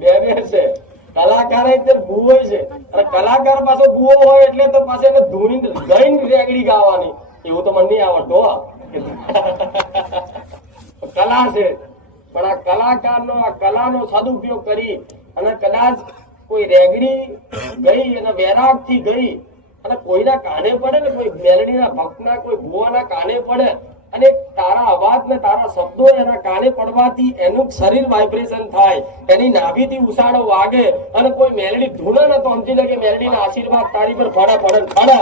બે છે. કલાકાર ભૂવો છે અને કલાકાર પાછો ભૂવો હોય એટલે તો પાછો એને ધૂણી ગઈને રેગડી ગાવાની. એવું તો મને નહીં આવડતું. કલા છે પણ આ કલાકારનો આ કલાનો સદુપયોગ કરી અને કદાચ કોઈ રેગડી ગઈ અને વૈરાગ થી ગઈ અને કોઈના કાને પડે ને, કોઈ મેલડીના ભક્તના કોઈ ભુવાના કાને પડે અને તારા અવાજ ને તારા શબ્દો એના કાને પડવાથી એનું શરીર વાઇબ્રેશન થાય, એની નાભીથી ઉષાળો વાગે અને કોઈ મેલડી ધૂણે ને તો સમજી લે કે મેલડીના આશીર્વાદ તારી પર ફળા પડે ફળે.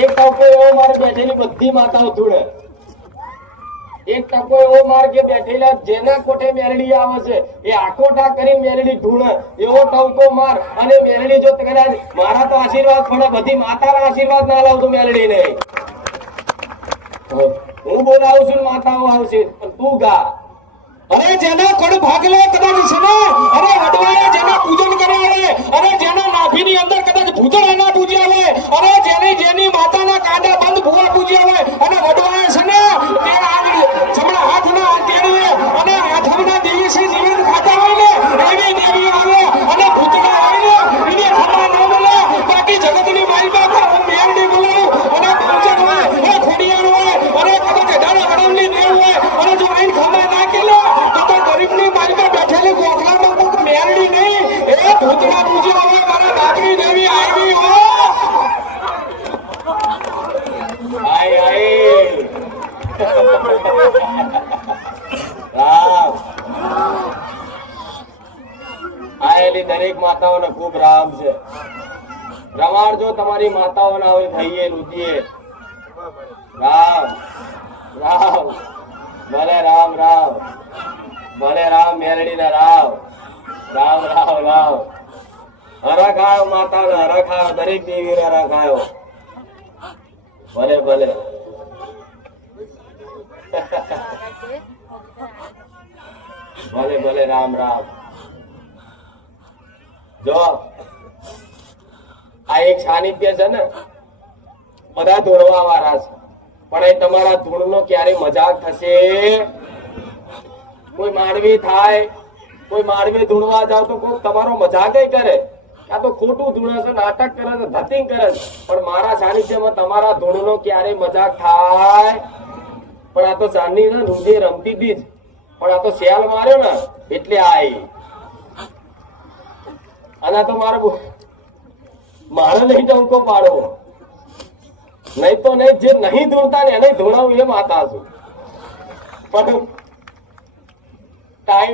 એક ટકો એવો મારે બેઠેલી બધી માતાઓ ધૂણે, એક ટકો એવો માર કે બેઠેલા જેના કોઠે મેલડી આવે છે એ આકોટા કરી મેલડી ધૂણે એવો ટવકો માર અને મેલડી જો કદાચ મારા તો આશીર્વાદ પડે, બધી માતાના આશીર્વાદ ના લાવતો મેલડી ને. હું બોલાવું છું માતાઓ આવશે પણ તું ગા. અરે જેના કડ ભાગલે કદાચ છે ને, અરે વડવાએ જેના પૂજન કર્યા હોય, અરે જેના નાભીની અંદર કદાચ ભૂતળ ના પૂજ્યા હોય, અરે જેની માતાના કાંડા બંધ ભૂવા પૂજ્યા હોય અને વડવાએ છે ને તે આગળ જમણા હાથમાં હાથ તેડીએ અને હાથમના દિવસે નિવેદ ખાતા હોય ને એવી દેવી આવે અને ભૂતળા હોય ને એને ખબર ન મળે. બાકી જગતની માલમાં હું મેરડી બોલાવું અને પૂજન હોય અને ખોડિયાર હોય અને કદાચ ડાળા ગણમની દેવ હોય અને જો આઈન ખબર ના કેલો તો ગરીબની માલમાં બેઠેલી ગોખલામાં કોક મેરડી નહીં એ ભૂતળા પૂજ્યા હોય મારા નાગરી દેવી આવી હોય. આય આય રામ. આયેલી દરેક માતાઓને ખૂબ રામ છે. રમાડજો તમારી માતાઓના હવે થઈએ રુદીએ. રામ રામ ભલે રામ રામ ભલે રામ મેરડીના રામ રામ રામ રામ. હરખાયો માતાને હરખાયો, દરેક દેવીને હરખાયો. ભલે ભલે ભલે ભલે રામ રામ. જો આ એક સાનિધ્ય છે ને, બધા ધૂણવા વાળા છે પણ એ તમારા ધૂણનો ક્યારે મજાક થશે? કોઈ માનવી થાય, કોઈ માનવી ધૂણવા જાવ તો કોઈ તમારો મજાક કરે, આ તો ખોટું ધૂણે છે, નાટક કરે છે, ધતિંગ કરે છે. પણ મારા સાનિધ્યમાં તમારા ધૂણનો ક્યારે મજાક થાય? પણ આ તો ચાંદી ને રૂંધે રમતી હતી જ, પણ આ તો શેલ માર્યો ને એટલે આઈ. અને આ તો મારે નહીં ટંકો પાડવો, નહીં તો નહીં, જે નહીં ધૂણતા ને એને ધૂણાવું એ માતા છું. પણ ટાઈમ